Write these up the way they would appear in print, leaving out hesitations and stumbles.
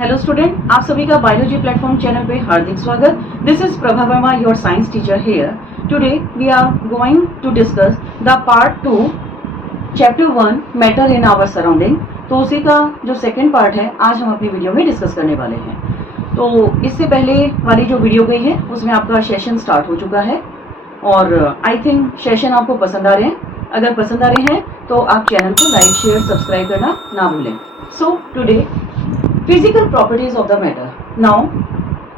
Hello student, आप सभी का बायोलॉजी प्लेटफॉर्म चैनल पे हार्दिक स्वागत। This is Prabha Verma, your science teacher here. Today we are going to discuss the part 2 chapter 1 matter in our surrounding. तो उसी का जो सेकंड पार्ट है आज हम अपनी वीडियो में डिस्कस करने वाले हैं। तो इससे पहले वाली जो वीडियो गई है उसमें आपका सेशन स्टार्ट हो चुका है और आई थिंक सेशन आपको पसंद आ रहे हैं। अगर पसंद आ रहे हैं तो आप चैनल को लाइक शेयर सब्सक्राइब करना ना भूलें। So today physical properties of the matter. Now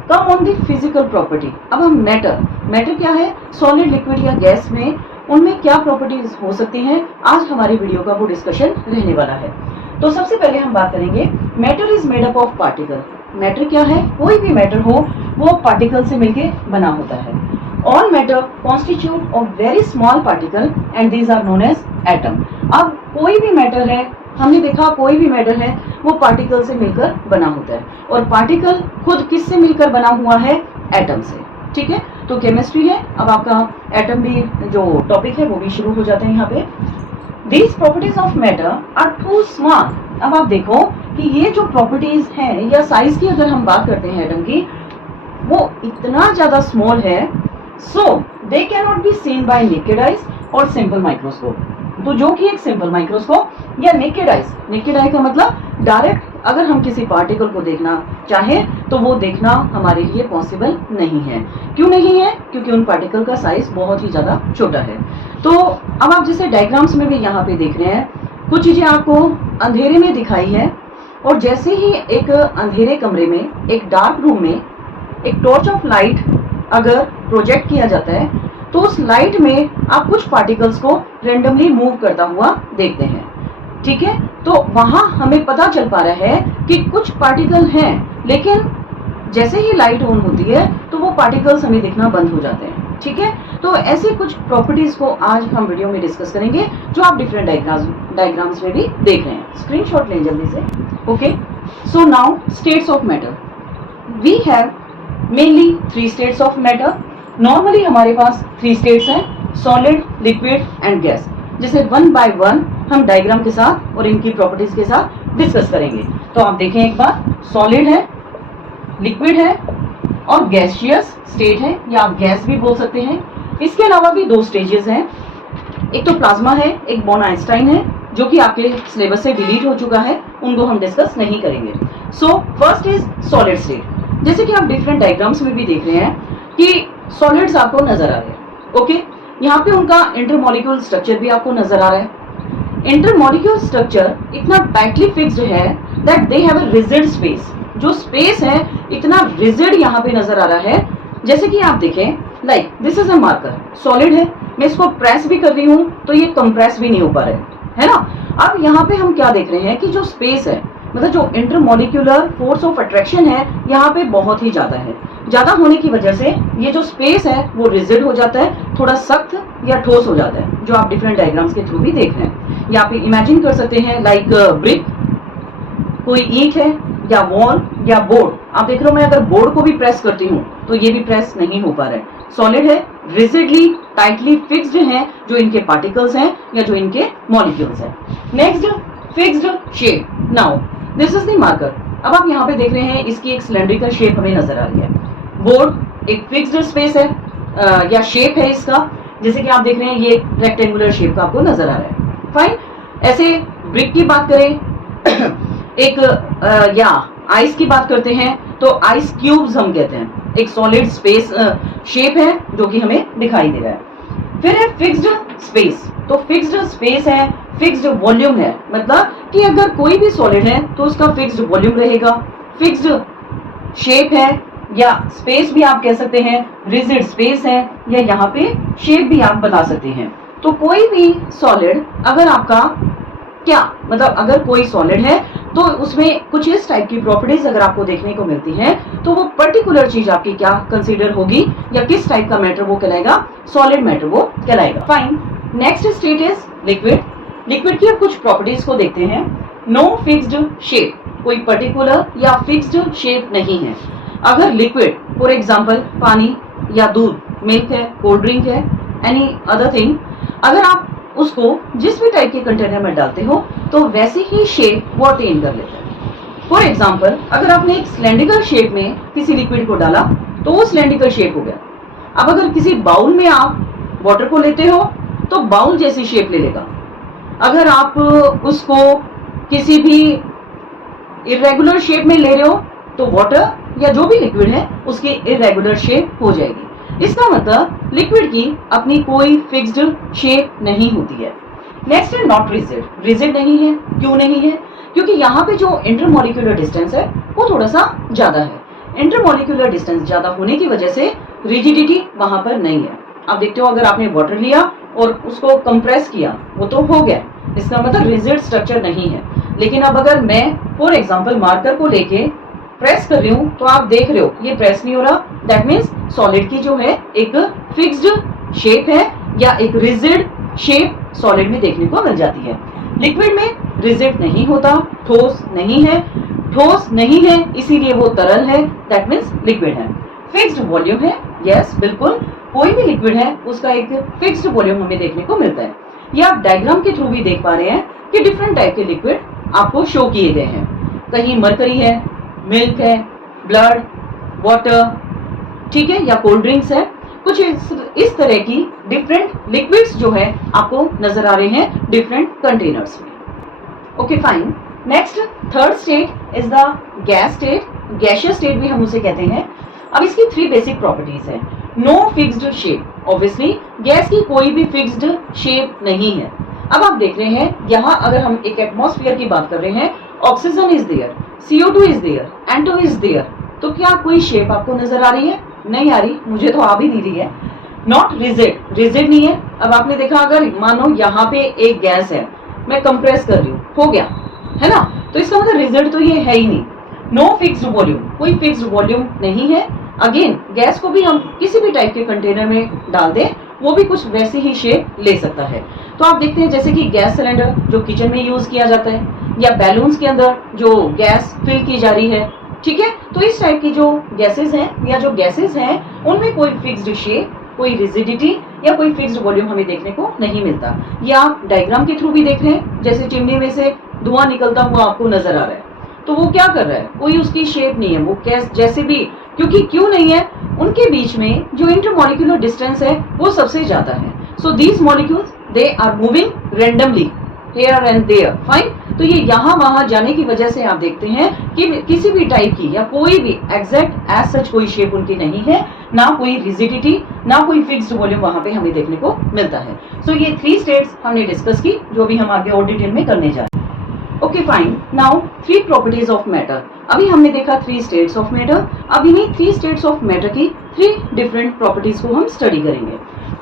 come on the physical property. अब हम मैटर क्या है, सॉलिड लिक्विड या गैस में उनमें क्या प्रॉपर्टीज हो सकती हैं, आज हमारी वीडियो का वो डिस्कशन रहने वाला है। तो सबसे पहले हम बात करेंगे matter is made up of particle. Matter क्या है, कोई भी मैटर हो वो पार्टिकल से मिलके बना होता है। All matter constitute of very small particle and these are known as atom. अब कोई भी मैटर है, हमने देखा कोई भी मैटर है वो पार्टिकल से मिलकर बना होता है और पार्टिकल खुद किससे मिलकर बना हुआ है, एटम से। ठीक है, तो केमिस्ट्री है, अब आपका एटम भी जो टॉपिक है वो भी शुरू हो जाता है यहाँ पे। These properties of matter are too small। अब आप देखो कि ये जो प्रॉपर्टीज हैं या साइज की अगर हम बात करते हैं एटम की, वो इतना ज्यादा स्मॉल है, so they can not be seen by naked eyes और सिंपल माइक्रोस्कोप। तो जो कि एक सिंपल माइक्रोस्कोप या नेकेड आई का मतलब डायरेक्ट अगर हम किसी पार्टिकल को देखना चाहें तो वो देखना हमारे लिए पॉसिबल नहीं है। क्यों नहीं है? क्योंकि उन पार्टिकल का साइज बहुत ही ज्यादा छोटा है। तो अब आप जैसे डायग्राम्स में भी यहाँ पे देख रहे हैं, कुछ चीजें आपको अंधेरे में दिखाई है और जैसे ही एक अंधेरे कमरे में, एक डार्क रूम में एक टॉर्च ऑफ लाइट अगर प्रोजेक्ट किया जाता है तो उस लाइट में आप कुछ पार्टिकल्स को रेंडमली मूव करता हुआ देखते हैं। ठीक है, तो वहां हमें पता चल पा रहा है कि कुछ पार्टिकल हैं, लेकिन जैसे ही लाइट ऑन होती है तो वो पार्टिकल्स हमें दिखना बंद हो जाते हैं। ठीक है, तो ऐसी कुछ प्रॉपर्टीज को आज हम वीडियो में डिस्कस करेंगे जो आप डिफरेंट डायग्राम्स में भी देख रहे हैं। स्क्रीनशॉट लें जल्दी से। Okay, so now states of matter. We have mainly 3 states of matter. Normally हमारे पास 3 स्टेट्स हैं, सॉलिड, लिक्विड एंड गैस, जिसे वन बाय वन हम डायग्राम के साथ और इनकी प्रॉपर्टीज के साथ डिस्कस करेंगे। तो आप देखें एक बार, सॉलिड है, लिक्विड है और गैसियस स्टेट है, या आप गैस भी बोल सकते हैं। इसके अलावा भी 2 स्टेजेस हैं, एक तो प्लाज्मा है, एक बोर्न आइंस्टाइन है, जो कि आपके सिलेबस से डिलीट हो चुका है, उनको हम डिस्कस नहीं करेंगे। So first is solid state. जैसे कि आप डिफरेंट डायग्राम्स में भी देख रहे हैं कि सॉलिड्स आपको नजर आ रहे हैं। ओके, यहाँ पे उनका इंटरमॉलिक्यूल स्ट्रक्चर भी आपको नजर आ रहा है। इंटरमॉलिक्यूल स्ट्रक्चर इतना टाइटली फिक्स्ड है that they have a rigid space. जो स्पेस है इतना रिजिड यहाँ पे नजर आ रहा है। जैसे कि आप देखें, like this is a marker, solid है, मैं इसको प्रेस भी कर रही हूँ तो ये कंप्रेस भी नहीं हो पा रहा है ना। अब यहाँ पे हम क्या देख रहे हैं कि जो स्पेस है, मतलब जो इंटरमॉलिक्यूलर फोर्स ऑफ अट्रैक्शन है यहाँ पे बहुत ही ज्यादा है। ज्यादा होने की वजह से ये जो स्पेस है वो रिजिड हो जाता है, थोड़ा सख्त या ठोस हो जाता है, जो आप डिफरेंट डायग्राम्स के थ्रू भी देख रहे हैं। या आप इमेजिन कर सकते हैं लाइक ब्रिक, कोई ईंट है या वॉल या बोर्ड। आप देख रहे हो मैं अगर बोर्ड को भी प्रेस करती हूँ तो ये भी प्रेस नहीं हो पा रहा है। सॉलिड है, रिजिडली टाइटली फिक्स्ड है जो इनके पार्टिकल्स हैं या जो इनके मॉलिक्यूल्स हैं। Next, fixed shape. Now this is the marker. अब आप यहाँ पे देख रहे हैं इसकी एक सिलेंड्रिकल शेप हमें नजर आ रही है। बोर्ड एक फिक्स्ड स्पेस है या शेप है इसका, जैसे कि आप देख रहे हैं ये रेक्टेंगुलर शेप का आपको नजर आ रहा है। फाइन। ऐसे ब्रिक की बात करें एक या आइस की बात करते हैं तो आइस क्यूब्स हम कहते हैं, एक सॉलिड स्पेस शेप है जो कि हमें दिखाई दे रहा है। फिर है फिक्स्ड स्पेस। तो फिक्स्ड स्पेस है, फिक्स्ड वॉल्यूम है, मतलब कि अगर कोई भी सॉलिड है तो उसका फिक्स्ड वॉल्यूम रहेगा। फिक्स्ड शेप है या स्पेस भी आप कह सकते हैं, रिजिड स्पेस है या यहाँ पे शेप भी आप बता सकते हैं। तो कोई भी सॉलिड अगर आपका क्या मतलब अगर कोई सॉलिड है तो उसमें कुछ इस टाइप की प्रॉपर्टीज अगर आपको देखने को मिलती है तो वो पर्टिकुलर चीज आपकी क्या कंसीडर होगी या किस टाइप का मैटर वो कहलाएगा, सॉलिड मैटर वो कहलाएगा। Fine. Next state is liquid. Liquid की अब कुछ प्रॉपर्टीज को देखते हैं। नो फिक्स्ड शेप, कोई पर्टिकुलर या फिक्स्ड शेप नहीं है। अगर लिक्विड फॉर एग्जाम्पल पानी या दूध, मिल्क है, कोल्ड ड्रिंक है, एनी अदर थिंग, अगर आप उसको जिस भी टाइप के कंटेनर में डालते हो तो वैसी ही शेप वो अटेन कर लेता है। फॉर एग्जाम्पल अगर आपने एक सिलेंड्रिकल शेप में किसी लिक्विड को डाला तो वो सिलेंड्रिकल शेप हो गया। अब अगर किसी बाउल में आप वाटर को लेते हो तो बाउल जैसी शेप ले लेगा। अगर आप उसको किसी भी इरेगुलर शेप में ले रहे हो तो वाटर या जो भी लिक्विड है उसकी इरेगुलर शेप हो जाएगी। इसका मतलब लिक्विड की अपनी कोई फिक्स्ड शेप नहीं होती है। नेक्स्ट है नॉट रिजिड। रिजिड नहीं है, क्यों नहीं है? क्योंकि यहाँ पे जो इंटरमॉलिक्यूलर डिस्टेंस है वो थोड़ा सा ज्यादा है। इंटरमॉलिक्यूलर डिस्टेंस ज्यादा होने की वजह से रिजिडिटी वहां पर नहीं है। आप देखते हो अगर आपने वाटर लिया और उसको कंप्रेस किया वो तो हो गया, इसका मतलब रिजिड स्ट्रक्चर नहीं है। लेकिन अब अगर मैं फॉर एग्जांपल मार्कर को लेके प्रेस कर रही हूँ तो आप देख रहे हो ये प्रेस नहीं हो रहा, दैट मीन्स सॉलिड की जो है एक फिक्स्ड शेप है या एक रिजिड शेप सॉलिड में देखने को मिल जाती है। लिक्विड में रिजिड नहीं होता, ठोस नहीं है। ठोस नहीं है इसीलिए वो तरल है, दैट मीन्स लिक्विड है। फिक्स्ड वॉल्यूम है, यस बिल्कुल, कोई भी लिक्विड है उसका एक फिक्स्ड वॉल्यूम हमें देखने को मिलता है। ये आप डायग्राम के थ्रू भी देख पा रहे हैं कि डिफरेंट टाइप के लिक्विड आपको शो किए गए हैं। कहीं मरकरी है, मिल्क है, ब्लड, वाटर, ठीक है, या कोल्ड ड्रिंक्स है। कुछ इस तरह की डिफरेंट लिक्विड्स जो है आपको नजर आ रहे हैं डिफरेंट कंटेनर्स में। Okay fine. Next third state is the gas state. Gaseous state भी हम उसे कहते हैं। अब इसकी 3 बेसिक प्रॉपर्टीज है। No fixed shape, obviously gas की कोई भी फिक्स्ड शेप नहीं है। अब आप देख रहे हैं यहाँ अगर हम एक एटमॉस्फेयर की बात कर रहे हैं, oxygen is there, CO2 is there, N2 is there, तो क्या कोई शेप आपको नजर आ रही है? नहीं आ रही, मुझे तो आ भी नहीं रही है। नॉट रिजिड, रिजिड नहीं है। अब आपने देखा अगर मानो यहाँ पे एक गैस है, मैं कंप्रेस कर रही हूँ, हो गया, है ना, तो इसका मतलब रिजिड तो ये है ही नहीं। नो फिक्स्ड वॉल्यूम, कोई फिक्स्ड वॉल्यूम नहीं है। अगेन गैस को भी हम किसी भी टाइप के कंटेनर में डाल दें वो भी कुछ वैसी ही शेप ले सकता है। तो आप देखते हैं जैसे कि गैस सिलेंडर जो किचन में यूज किया जाता है, या बैलून्स के अंदर जो गैस फिल की जा रही है, ठीक है, तो इस टाइप की जो गैसेस हैं या जो गैसेस हैं उनमें कोई फिक्स्ड शेप, कोई रिजिडिटी या कोई फिक्स्ड वॉल्यूम हमें देखने को नहीं मिलता। ये आप डायग्राम के थ्रू भी देख रहे हैं, जैसे चिमनी में से धुआं निकलता हुआ आपको नजर आ रहा है, तो वो क्या कर रहा है, कोई उसकी शेप नहीं है, वो गैस जैसे भी, क्योंकि क्यों नहीं है, उनके बीच में जो इंटरमॉलिक्यूलर डिस्टेंस है वो सबसे ज्यादा है। So these molecules they are moving randomly here and there, fine. तो ये यहाँ वहां जाने की वजह से आप देखते हैं कि किसी भी टाइप की या कोई भी एग्जैक्ट एज सच कोई शेप उनकी नहीं है, ना कोई रिजिडिटी, ना कोई फिक्स्ड वॉल्यूम वहां पे हमें देखने को मिलता है। सो ये 3 स्टेट्स हमने डिस्कस की, जो भी हम आगे और डिटेल में करने जा रहे हैं। Okay fine. Now 3 properties of matter. अभी हमने देखा 3 स्टेट्स ऑफ मैटर। अब इन्हीं 3 स्टेट्स ऑफ मैटर की 3 डिफरेंट प्रॉपर्टीज को हम स्टडी करेंगे।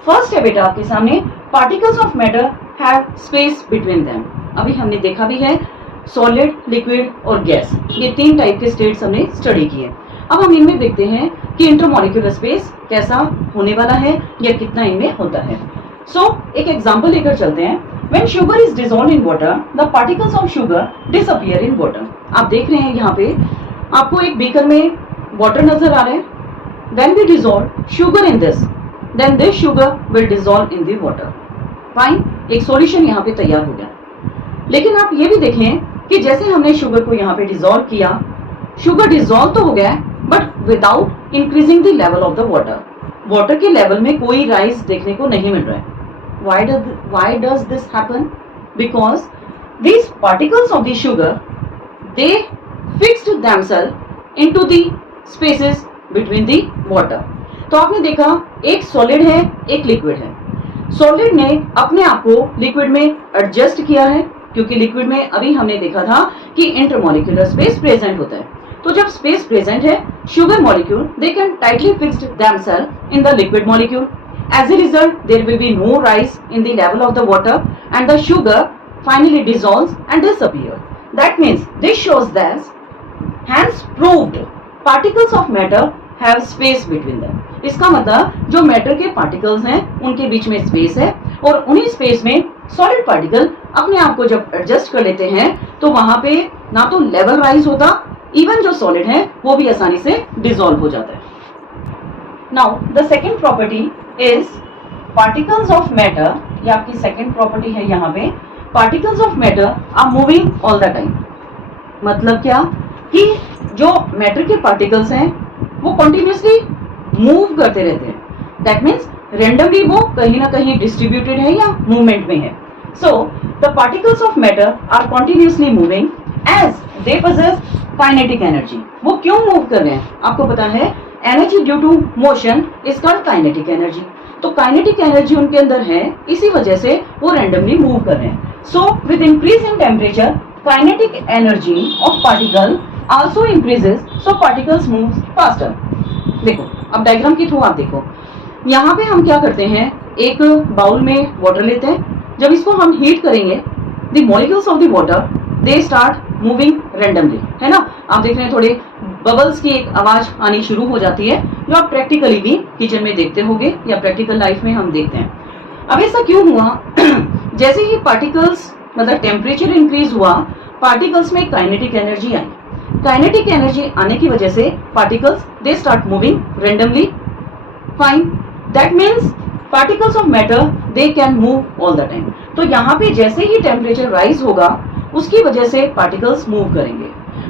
फर्स्ट है बेटा आपके सामने, particles of matter have space between them. अभी हमने देखा भी है सॉलिड, लिक्विड और गैस, ये 3 टाइप के स्टेट्स हमने स्टडी किए। अब हम इनमें देखते हैं कि इंटरमॉलिक्यूलर स्पेस कैसा होने वाला है या कितना इनमें होता है। सो एक एग्जांपल लेकर चलते हैं। When sugar is dissolved in water, the particles of sugar disappear in water. आप देख रहे हैं यहाँ पे आपको एक बीकर में वाटर नजर आ रहा है। When we dissolve sugar in this, then this sugar will dissolve in the water. Fine, एक सॉल्यूशन यहाँ पे तैयार हो गया। लेकिन आप ये भी देखें कि जैसे हमने शुगर को यहाँ पे डिसॉल्व किया, शुगर डिसॉल्व तो हो गया but without increasing the level of the water. Water के लेवल में कोई राइज देखने को नहीं मिल रहा है। Why does this happen? Because these particles of the sugar, they fixed themselves into the spaces between the water. तो आपने देखा एक सॉलिड है, एक लिक्विड है। सॉलिड ने अपने आप को लिक्विड में एडजस्ट किया है, क्योंकि लिक्विड में अभी हमने देखा था कि इंटरमॉलिक्यूलर स्पेस प्रेजेंट होता है। तो जब स्पेस प्रेजेंट है, sugar molecule they can tightly fixed themselves in the liquid molecule. As a result, there will be no rise in the level of the water and the sugar finally dissolves and disappears. That means this shows that hence proved particles of matter have space between them. इसका मतलब जो matter के particles हैं उनके बीच में space है और उन्हीं स्पेस में सॉलिड पार्टिकल अपने आप को जब एडजस्ट कर लेते हैं तो वहां पे ना तो लेवल राइज होता, इवन जो सॉलिड है वो भी आसानी से डिसॉल्व हो जाता है। Now the second property is particles of matter. ये आपकी सेकेंड प्रॉपर्टी है यहाँ पे, particles of matter are moving all the time. मतलब क्या, कि जो मैटर के पार्टिकल्स हैं वो कंटिन्यूसली मूव करते रहते हैं। दैट मीन्स रेंडमली वो कहीं ना कहीं डिस्ट्रीब्यूटेड है या मूवमेंट में है। So the particles of matter are continuously moving as they possess kinetic energy. वो क्यों मूव कर रहे हैं? आपको पता है energy due to motion is called kinetic energy. तो काइनेटिक एनर्जी उनके अंदर है, इसी वजह से वो रैंडमली मूव कर रहे हैं। So with increase in temperature kinetic energy of particle also increases, so particles move faster. देखो अब डायग्राम के थ्रू आप देखो, यहाँ पे हम क्या करते हैं, एक बाउल में वाटर लेते हैं। जब इसको हम हीट करेंगे, the molecules of the water they start moving randomly, है ना। आप देख रहे हैं थोड़े बबल्स की एक आवाज आनी शुरू हो जाती है, जो आप प्रैक्टिकली भी किचन में देखते होंगे या प्रैक्टिकल लाइफ में हम देखते हैं। अब ऐसा क्यों हुआ? जैसे ही पार्टिकल्स मतलब टेम्परेचर इंक्रीज हुआ, पार्टिकल्स में काइनेटिक एनर्जी आई। काइनेटिक एनर्जी आने की वजह से particles they start moving randomly. Fine, that means particles of matter they can move all the time. तो यहाँ पे जैसे ही टेम्परेचर राइज होगा, उसकी वजह से पार्टिकल्स मूव करेंगे।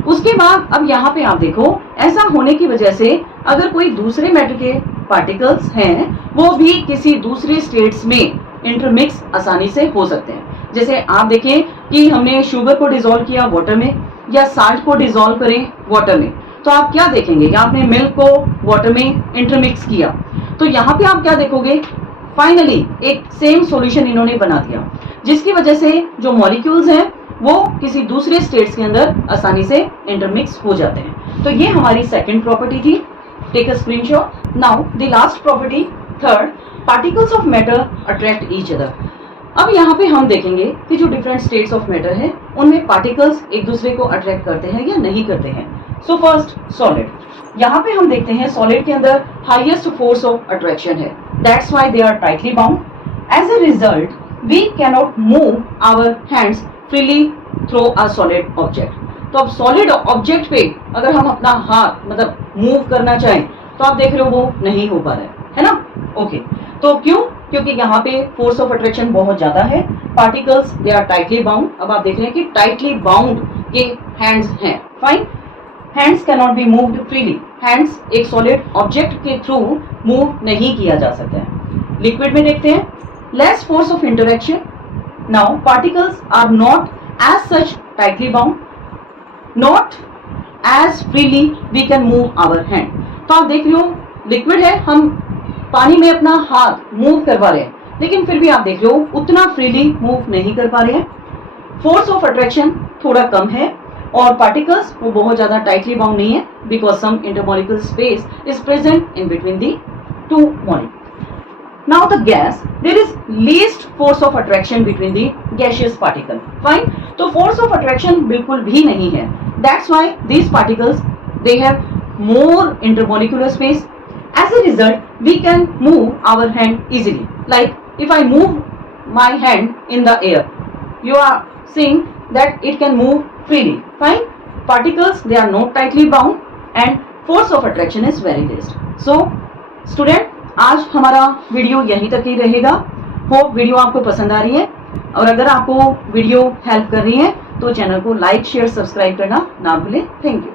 उसके बाद अब यहाँ पे आप देखो, ऐसा होने की वजह से अगर कोई दूसरे मैटर के पार्टिकल्स हैं, वो भी किसी दूसरे स्टेट्स में इंटरमिक्स आसानी से हो सकते हैं। जैसे आप देखें कि हमने शुगर को डिसॉल्व किया वाटर में, या साल्ट को डिसॉल्व करें वाटर में, तो आप क्या देखेंगे, या आपने मिल्क को वाटर में इंटरमिक्स किया, तो यहाँ पे आप क्या देखोगे, फाइनली एक सेम सॉल्यूशन इन्होंने बना दिया, जिसकी वजह से जो मॉलिक्यूल्स हैं वो किसी दूसरे स्टेट्स के अंदर आसानी से इंटरमिक्स हो जाते हैं। तो ये हमारी सेकंड प्रॉपर्टी थी। Take a screenshot. Now the last property, third, particles of matter attract each other. अब यहाँ पे हम देखेंगे कि जो डिफरेंट स्टेट्स ऑफ मैटर है, उनमें पार्टिकल्स एक दूसरे को अट्रैक्ट करते हैं या नहीं करते हैं। सो फर्स्ट सॉलिड, यहाँ पे हम देखते हैं सॉलिड के अंदर हाईएस्ट फोर्स ऑफ अट्रैक्शन है, that's why they are tightly bound. As a result we cannot move our hands freely through a solid object. तो अब सॉलिड ऑब्जेक्ट पे अगर हम अपना हाथ मतलब मूव करना चाहें, तो आप देख रहे हो वो नहीं हो पा रहा है ना। ओके, तो क्यों? क्योंकि यहाँ पे फोर्स ऑफ अट्रैक्शन बहुत ज्यादा है, particles they are tightly bound. अब आप देख रहे हैं कि टाइटली बाउंड के हैंड्स हैं। Fine, hands can not be moved freely. Hands एक सॉलिड ऑब्जेक्ट के थ्रू मूव नहीं किया जा सकता है। लिक्विड में देखते हैं, less force of interaction. Now particles are not as such tightly bound, not as freely we can move our hand. तो आप देख रहे हो लिक्विड है, हम पानी में अपना हाथ मूव करवा रहे हैं, लेकिन फिर भी आप देख रहे हो उतना फ्रीली मूव नहीं कर पा रहे हैं। फोर्स ऑफ अट्रैक्शन थोड़ा कम है, और पार्टिकल्स वो बहुत ज्यादा टाइटली बाउंड नहीं है, because some intermolecule space is present in between the two molecule. Now the gas, there is least force of attraction between the gaseous particle. Fine. तो force of attraction बिल्कुल भी नहीं है. That's why these particles they have more intermolecular space. As a result, we can move our hand easily. Like if I move my hand in the air, you are seeing that it can move freely. Fine. Particles they are not tightly bound and force of attraction is very least. So, student, आज हमारा video यहीं तक ही रहेगा। Hope video आपको पसंद आ रही है, और अगर आपको वीडियो हेल्प कर रही है तो चैनल को लाइक शेयर सब्सक्राइब करना ना भूलें। Thank you.